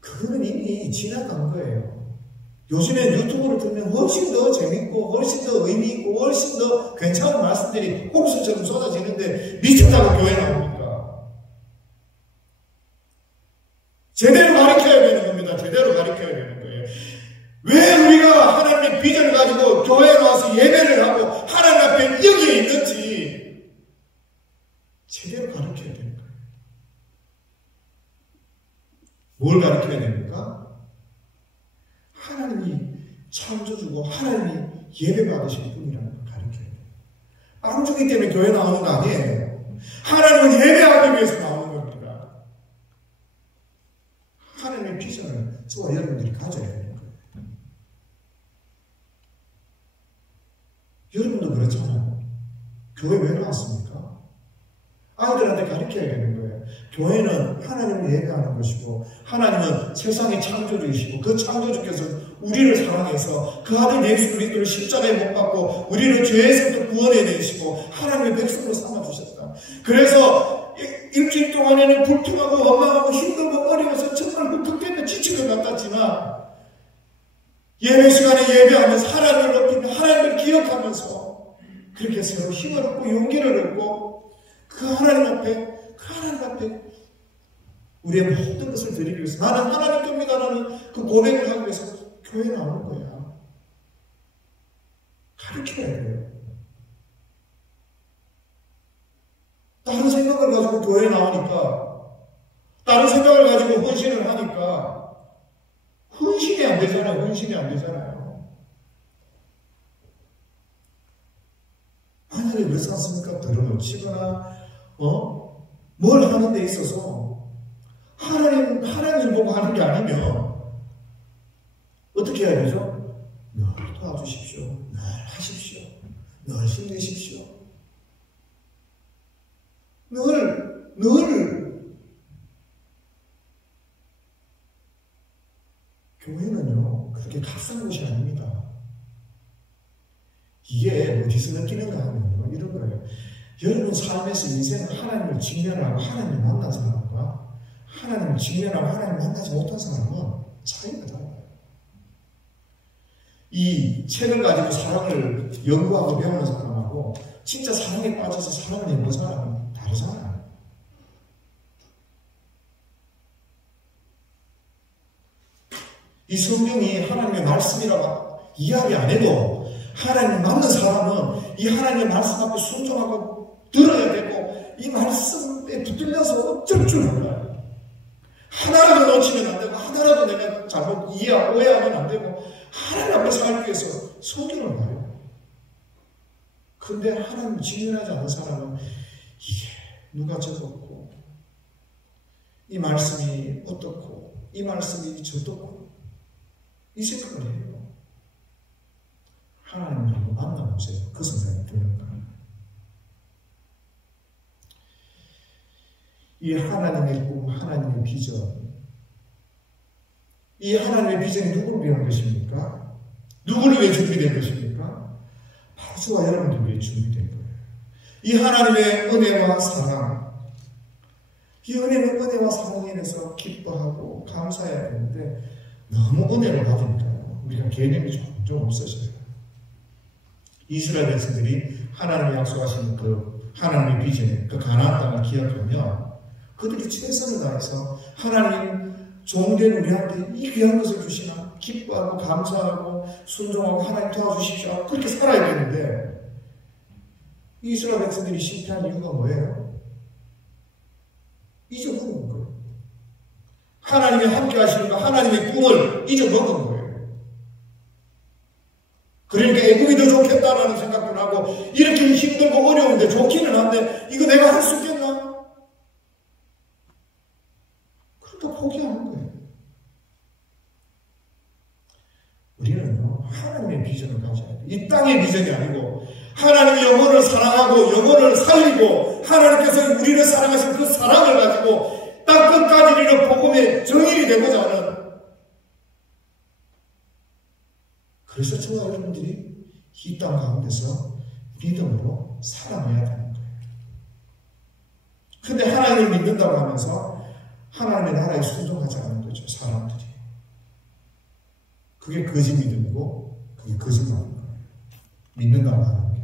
그거는 이미 지나간 거예요. 요즘에 유튜브를 들으면 훨씬 더 재밌고 훨씬 더 의미 있고 훨씬 더 괜찮은 말씀들이 홍수처럼 쏟아지는데 미쳤다고 교회 나옵니까? 제대로 가르쳐야 되는 겁니다. 제대로 가르쳐야 되는 거예요. 왜 우리가 하나님의 비전을 가지고 교회에 나와서 예배를 하고 하나님 앞에 여기에 있는지 제대로 가르쳐야 되는 거예요. 뭘 가르쳐야 됩니까? 하나님이 창조주고 하나님이 예배받으실 분이라는 걸 가르쳐야 돼요. 앙주기 때문에 교회 나오는 거 아니에요. 하나님은 예배하기 위해서 나오는 겁니다. 하나님의 비전을 저와 여러분들이 가져야 되는 거예요. 여러분도 그렇잖아요. 교회 왜 나왔습니까? 아이들한테 가르쳐야 되는 거예요. 교회는 하나님을 예배하는 것이고 하나님은 세상의 창조주이시고 그 창조주께서 우리를 사랑해서 그 아들 예수 그리스도를 십자가에 못 박고 우리를 죄에서부터 구원해 내시고 하나님의 백성으로 삼아주셨다. 그래서 일주일 동안에는 불평하고 원망하고 힘들고 어려워서 정말 흑흑대며 지친 것 같았지만 예배 시간에 예배하면서 하나님을 높이며 하나님을 기억하면서 그렇게 서로 힘을 얻고 용기를 얻고 그 하나님 앞에 우리의 모든 것을 드리기 위해서 나는 하나님 겁니다라는 그 고백을 하기 위해서 교회에 나오는 거야. 가르쳐야 돼요. 다른 생각을 가지고 교회에 나오니까 다른 생각을 가지고 헌신을 하니까 헌신이 안 되잖아요. 헌신이 안 되잖아요. 만약에 그렇지 않습니까? 들어을 치거나 뭘 하는 데 있어서 하나님을 보고 하는 게 아니면 어떻게 해야 되죠? 늘 도와주십시오. 늘 하십시오. 늘 힘내십시오. 늘 교회는요 그렇게 값싼 곳이 아닙니다. 이게 어디서 느끼는가 하면요 이런 거예요. 여러분 삶에서 인생은 하나님을 직면하고 하나님을 만난 사람과 하나님을 직면하고 하나님을 만나지 못한 사람은 차이가 달라요. 이 책을 가지고 사랑을 연구하고 배우는 사람하고 진짜 사랑에 빠져서 사랑을 해본 사람은 다르잖아요. 이 성경이 하나님의 말씀이라고 이야기 안 해도 하나님 만난 사람은 이 하나님의 말씀 앞에 순종하고 들어야 되고 이 말씀에 붙들려서 어쩔 줄 몰라요. 하나라도 놓치면 안 되고 하나라도 내가 잘못 오해하면 안 되고 하나님 앞에 살기 위해서 성경을 봐요. 그런데 하나님 직면하지 않은 사람은 이게 누가 적었고 이 말씀이 어떻고 이 말씀이 저떻고 이 생각을 해요. 하나님을 한번 만나보세요. 그 생각이 드는 거예요. 이 하나님의 꿈, 하나님의 비전. 이 하나님의 비전이 누구를 위한 것입니까? 누구를 위해 준비된 것입니까? 바로 저와 여러분들 위해 준비된 거예요. 이 하나님의 은혜와 사랑, 이 은혜와 사랑에 대해서 기뻐하고 감사해야 되는데 너무 은혜를 받으니까요. 우리가 개념이 점점 없어져요. 이스라엘 백성들이 하나님이 약속하신 그 하나님의 비전, 그 가나안 땅을 기억하며 그들이 최선을 다해서 하나님 종된 우리한테 이 귀한 것을 주시나 기뻐하고 감사하고 순종하고 하나님 도와주십시오. 그렇게 살아야 되는데 이스라엘 백성들이 실패한 이유가 뭐예요? 잊어먹은 거예요. 하나님이 함께 하시는 거, 하나님의 꿈을 잊어먹은 거예요. 그러니까 애굽이 더 좋겠다라는 생각도 나고 이렇게 힘들고 어려운데 좋기는 한데 이거 내가 할 수 있겠나? 그러니까 포기하는 거예요. 우리는요, 하나님의 비전을 가져야 돼요. 이 땅의 비전이 아니고 하나님의 영혼을 사랑하고 영혼을 살리고 하나님께서 우리를 사랑하신 그 사랑을 가지고 땅 끝까지 이르러 복음의 정인이 되고자 하는, 그래서 저와 여러분들이 이 땅 가운데서 믿음으로 살아내야 되는 거예요. 근데 하나님을 믿는다고 하면서 하나님의 나라에 순종하지 않는 거죠, 사람들이. 그게 거짓 믿음이고 그게 거짓말인 거예요. 믿는다고 하는 게.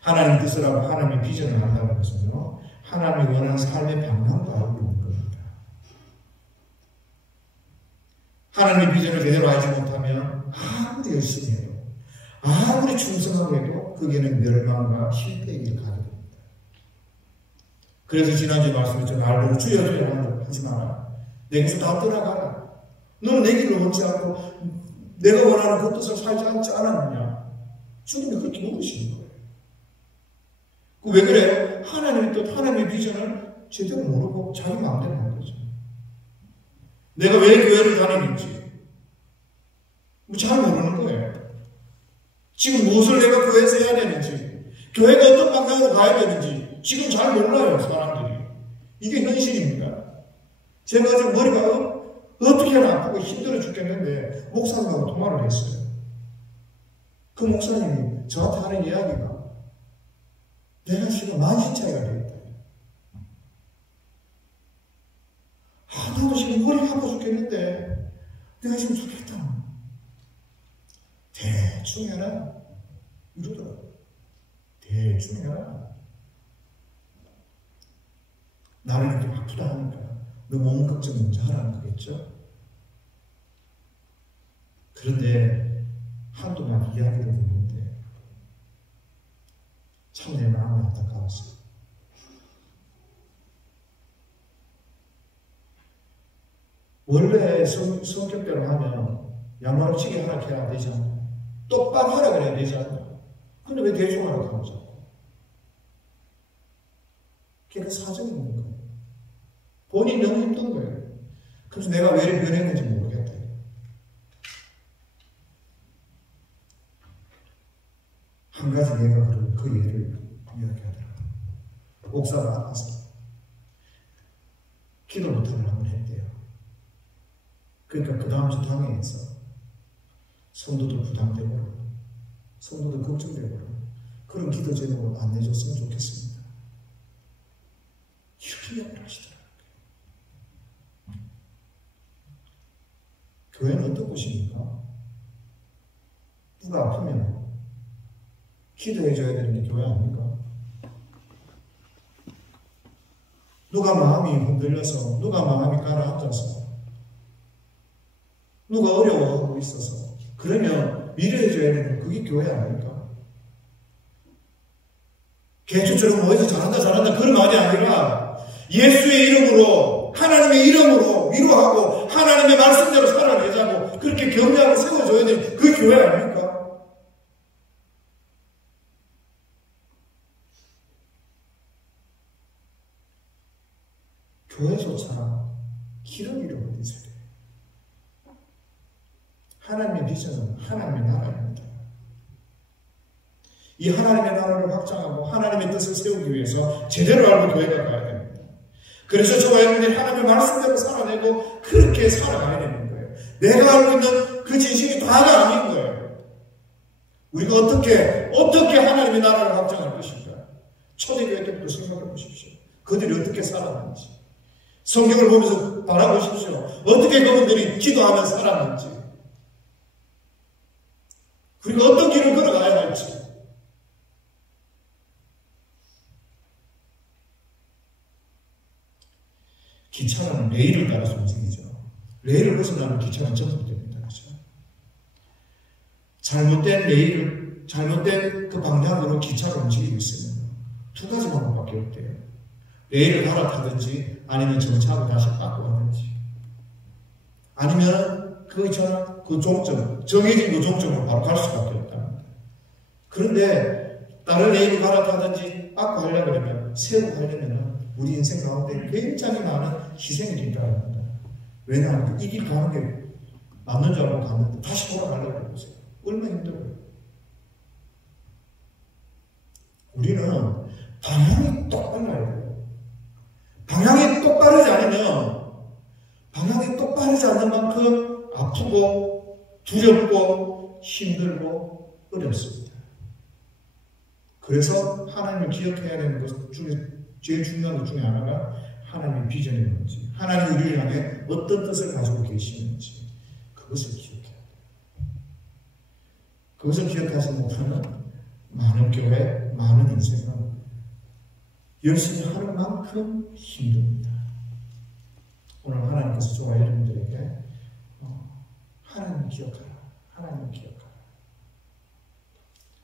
하나님 뜻을 하고 하나님의 비전을 한다는 것은요, 하나님이 원하는 삶의 방향도 알고 있는 겁니다. 하나님의 비전을 제대로 알지 못하면 아무리 열심히 해도 아무리 충성하게 해도 그게는 멸망과 실패의 길을 가게 됩니다. 그래서 지난주에 말씀했죠. 말대로 주여 주여 하지 마라. 내게서 다 떠나가라. 너는 내 길을 원치 않고 내가 원하는 그 뜻을 살지 않지 않았느냐. 주님이 그렇게 물으시는 거예요. 왜 그래? 하나님의 뜻, 하나님의 비전을 제대로 모르고 자기 마음대로 하는 거죠. 내가 왜 교회를 다니는지 잘 모르는 거예요. 지금 무엇을 내가 교회에서 해야 되는지, 교회가 어떤 방향으로 가야 되는지 지금 잘 몰라요, 사람들이. 이게 현실입니다. 제가 지금 머리가 어떻게나 아프고 힘들어 죽겠는데 목사님하고 통화를 했어요. 그 목사님이 저한테 하는 이야기가 내가 지금 만신창이가 되겠다. 나도 지금 머리가 아파 죽겠는데 내가 지금 죽겠다. 대충 해라. 이러더라고요. 대충 해라. 나를 이렇게 아프다 하니까 너 몸 걱정 먼저 하라는 거겠죠? 그런데 한동안 이야기를 듣는데 참 내 마음이 안타까웠어요. 원래 성격대로 하면 야만치게 하락해야 되지 않나? 똑바로 하라 그래야 되지 않나? 근데 왜 대충 하락하고 자꾸? 그게 사정이 있는 거예요. 본인이 너무 힘든 거예요. 그래서 내가 왜 변했는지 모르겠다. 한 가지 내가 그 예를 이야기하더라고요. 목사가 아파서 기도 못하는 한번 했대요. 그러니까 그 다음 주 당회에서 성도들 부담되고 성도들 걱정되고 그런 기도 제목을 안 내줬으면 좋겠습니다. 이렇게 이야기를 하시더라고요. 교회는 어떤 곳입니까? 누가 아프면 기도해줘야 되는 게 교회 아닙니까? 누가 마음이 흔들려서, 누가 마음이 가라앉아서, 누가 어려워하고 있어서, 그러면 위로해줘야 되는 그게 교회 아닙니까? 개추처럼 모여서 잘한다 그런 말이 아니라 예수의 이름으로, 하나님의 이름으로 위로하고 하나님의 말씀대로 살아내자고 그렇게 격려하고 세워줘야 되는 그 교회 아닙니까? 교회조차 기름 이름을 있어야 돼요. 하나님의 비전은 하나님의 나라입니다. 이 하나님의 나라를 확장하고 하나님의 뜻을 세우기 위해서 제대로 알고 교회가 가야 됩니다. 그래서 저와 여러분들이 하나님의 말씀대로 살아내고 그렇게 살아가야 되는 거예요. 내가 알고 있는 그 진실이 다가 아닌 거예요. 우리가 어떻게 하나님의 나라를 확장할 것인가? 초대교회 때부터 생각해 보십시오. 그들이 어떻게 살았는지 성경을 보면서 바라보십시오. 어떻게 그분들이 기도하며 살았는지, 그리고 어떤 길을 걸어가야 할지. 기차는 레일을 따라서 움직이죠. 레일을 벗어나면 기차는 전복됩니다. 그렇죠? 잘못된 레일을, 잘못된 그 방향으로 기차가 움직이고 있으면 두 가지 방법밖에 없대요. 레일을 갈아타든지 아니면 정차하고 다시 바꾸든지, 아니면 그 종점, 정해진 그 종점으로 바로 갈 수밖에 없답니다. 그런데 다른 레일을 갈아타든지 바꾸 하려고 하면, 세우고 하려면 우리 인생 가운데 굉장히 많은 희생이 있다는 겁니다. 왜냐하면 이 길 가는 게 맞는 줄 알고 갔는데 다시 돌아가려고 해보세요. 얼마나 힘들어요. 우리는 방향이 똑바라야 돼요. 방향이 똑바르지 않으면, 방향이 똑바르지 않는 만큼 아프고 두렵고 힘들고 어렵습니다. 그래서 하나님을 기억해야 되는 것 중에 제일 중요한 것 중에 하나가 하나님의 비전이 뭔지, 하나님이 우리를 향해 어떤 뜻을 가지고 계시는지, 그것을 기억해야 돼요. 그것을 기억하지 못하는 많은 교회, 많은 인생은 열심히 하는 만큼 힘듭니다. 오늘 하나님께서 저와 여러분들에게 하나님을 기억하라, 하나님을 기억하라,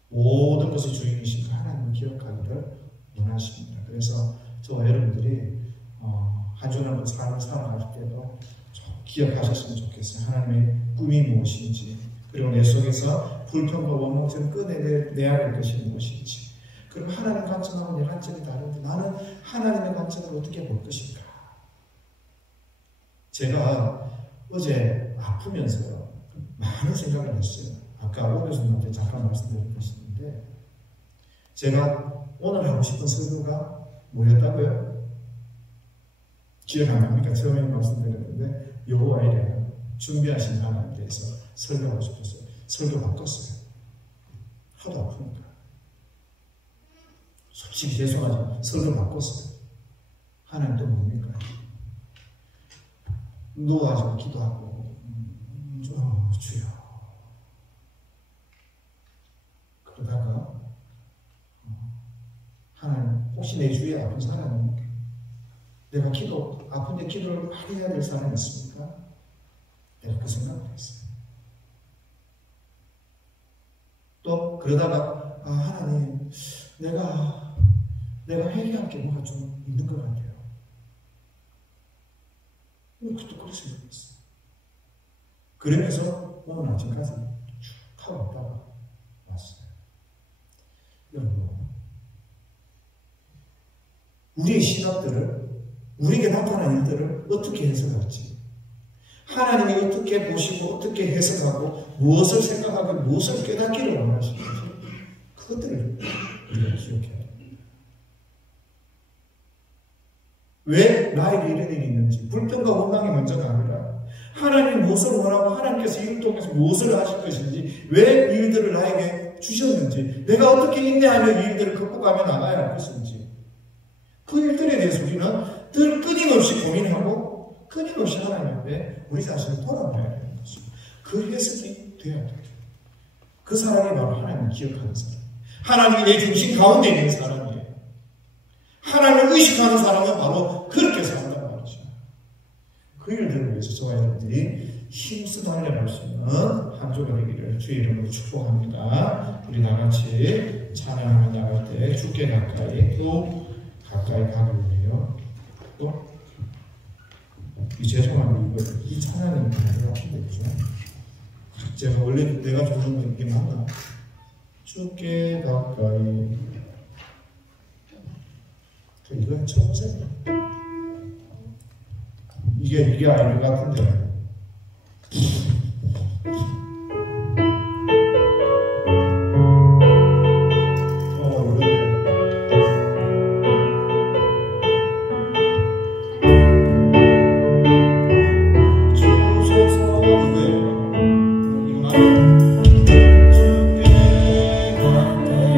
모든 것의 주인이신 하나님을 기억하기를 원하십니다. 그래서 저와 여러분들이 한 주는 삶을 살아갈 때도 좀 기억하셨으면 좋겠어요. 하나님의 꿈이 무엇인지, 그리고 내 속에서 불평과 원망을 꺼내내야 할 것이 무엇인지, 그리고 하나님 관점하고 내 관점이 다른데 나는 하나님의 관점을 어떻게 볼 것인가. 제가 어제 아프면서요, 많은 생각을 했어요. 아까 오 교수님한테 잠깐 말씀드린 것인데, 제가 오늘 하고 싶은 설교가 뭐였다고요? 기억 안 납니까? 처음에 말씀드렸는데, 여호와 이래 준비하신 하나님에 대해서 설교하고 싶었어요. 설교 바꿨어요. 하도 아프니까. 솔직히 죄송하지만 설교 바꿨어요. 하나님 또 뭡니까? 누워가지고 기도하고, 주여. 그러다가 하나님, 혹시 내 주위에 아픈 사람이, 내가 아픈데 기도를 많이 해야 될 사람이 있습니까? 내가 그 생각을 했어요. 또 그러다가 하나님, 내가 회개할 게 뭐가 좀 있는 것 같아요. 그것도 그렇게 생각했어요. 그러면서 오늘 아침까지 쭉 하고 있다가 왔어요. 여러분, 우리의 신학들을, 우리에게 나타난 일들을 어떻게 해석할지, 하나님이 어떻게 보시고 어떻게 해석하고 무엇을 생각하고 무엇을 깨닫기를 원하시는지, 그것들을 우리가 기억해야 됩니다. 왜 나에게 이런 일이 있는지, 불평과 원망이 먼저가 아니라 하나님이 무엇을 원하고 하나님께서 이를 통해서 무엇을 하실 것인지, 왜 이 일들을 나에게 주셨는지, 내가 어떻게 인내하며 이 일들을 극복하며 나가야 할 것인지, 그 일들에 대해서 우리는 늘 끊임없이 고민하고 끊임없이 하나님 앞에 우리 자신을 돌아봐야 되는 것입니다. 그 해석이 돼야 돼요. 그 사람이 바로 하나님을 기억하는 사람, 하나님이 내 중심 가운데 있는 사람이에요. 하나님을 의식하는 사람은 바로 그렇게 산단 말이죠. 그 일들을 위해서 저와 여러분들이 힘써 달려갈 수 있는 한 주가 되기를 주의 이름으로 축복합니다. 우리 나같이 찬양하며 나갈 때 주께 가까이, 또 가까이 가기 위해요. 또 죄송한데 이 찬양이 되게 아픈데, 그죠? 제가 원래 내가 좋아하는 거 이게 맞나? 주께 가까이, 이건 쳐보세요. 이게 아닌 것 같은데. 주께 가까이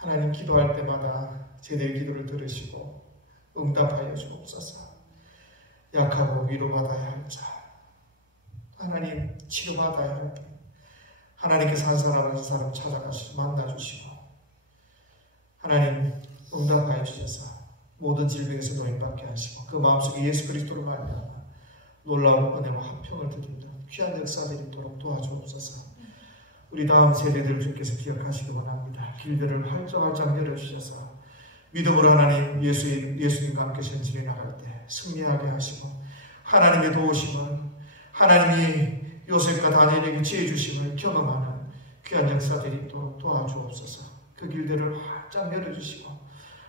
하나님 기도할 때마다 제대의 기도를 들으시고 응답하여 주옵소서. 약하고 위로받아야 할 자, 하나님 치료받아야 할 분, 하나님께서 한 사람 한 사람 찾아가시고 만나주시고 하나님 응답하여 주셔서 모든 질병에서 노인받게 하시고 그 마음속에 예수 그리스도를 말미암아 놀라운 은혜와 화평을 드리는 귀한 역사들이 있도록 도와주옵소서. 우리 다음 세대들을 주께서 기억하시기 원합니다. 길들을 활짝 열어주셔서 믿음으로 하나님 예수님과 함께 전진해 나갈 때 승리하게 하시고 하나님의 도우심을 하나님이 요셉과 다니엘에게 지혜 주심을 경험하는 귀한 역사들이 또 도와주옵소서. 그 길들을 활짝 열어주시고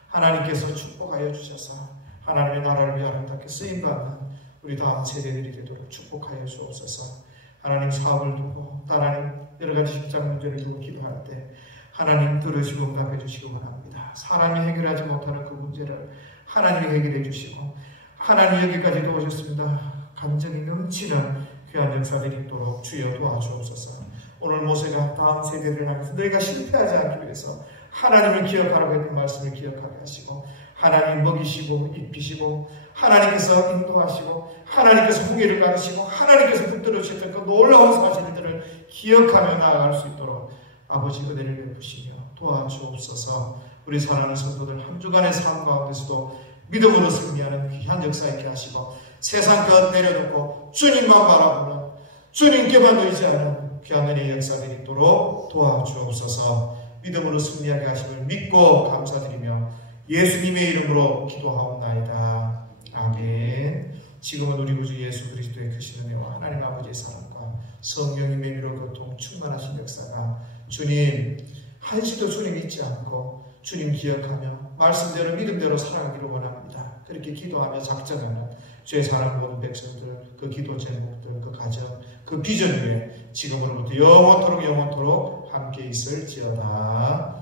하나님께서 축복하여 주셔서 하나님의 나라를 위해 아름답게 쓰임받는 우리 다음 세대들이 되도록 축복하여 주옵소서. 하나님 사업을 두고 하나님 여러 가지 직장 문제를 두고 기도할 때 하나님 들으시고 응답해 주시기 원합니다. 사람이 해결하지 못하는 그 문제를 하나님이 해결해 주시고 하나님 여기까지 도우셨습니다. 감정이 넘치는 귀한 역사들이 있도록 주여 도와주옵소서. 오늘 모세가 다음 세대들을 향해서 너희가 실패하지 않기 위해서 하나님을 기억하라고 했던 말씀을 기억하게 하시고 하나님 먹이시고 입히시고 하나님께서 인도하시고 하나님께서 후계를 가르치고 하나님께서 붙들어 주셨던 그 놀라운 사실들을 기억하며 나아갈 수 있도록 아버지 은혜를 베푸시며 도와주옵소서. 우리 사랑하는 성도들 한 주간의 삶 가운데서도 믿음으로 승리하는 귀한 역사 있게 하시고 세상 끝 내려놓고 주님만 바라보는 주님께만 의지하는 귀한 은혜의 역사들이 있도록 도와주옵소서. 믿음으로 승리하게 하심을 믿고 감사드리며 예수님의 이름으로 기도하옵나이다. 아멘. 지금은 우리 구주 예수 그리스도의 크신 은혜와 하나님 아버지의 사랑과 성령의 매미로 교통 충만하신 역사가 주님 한시도 주님 잊지 않고 주님 기억하며 말씀대로 믿음대로 살아가기를 원합니다. 그렇게 기도하며 작정하는 주의 사랑 모든 백성들 그 기도 제목들 그 가정 그 비전 위에 지금으로부터 영원토록 함께 있을지어다.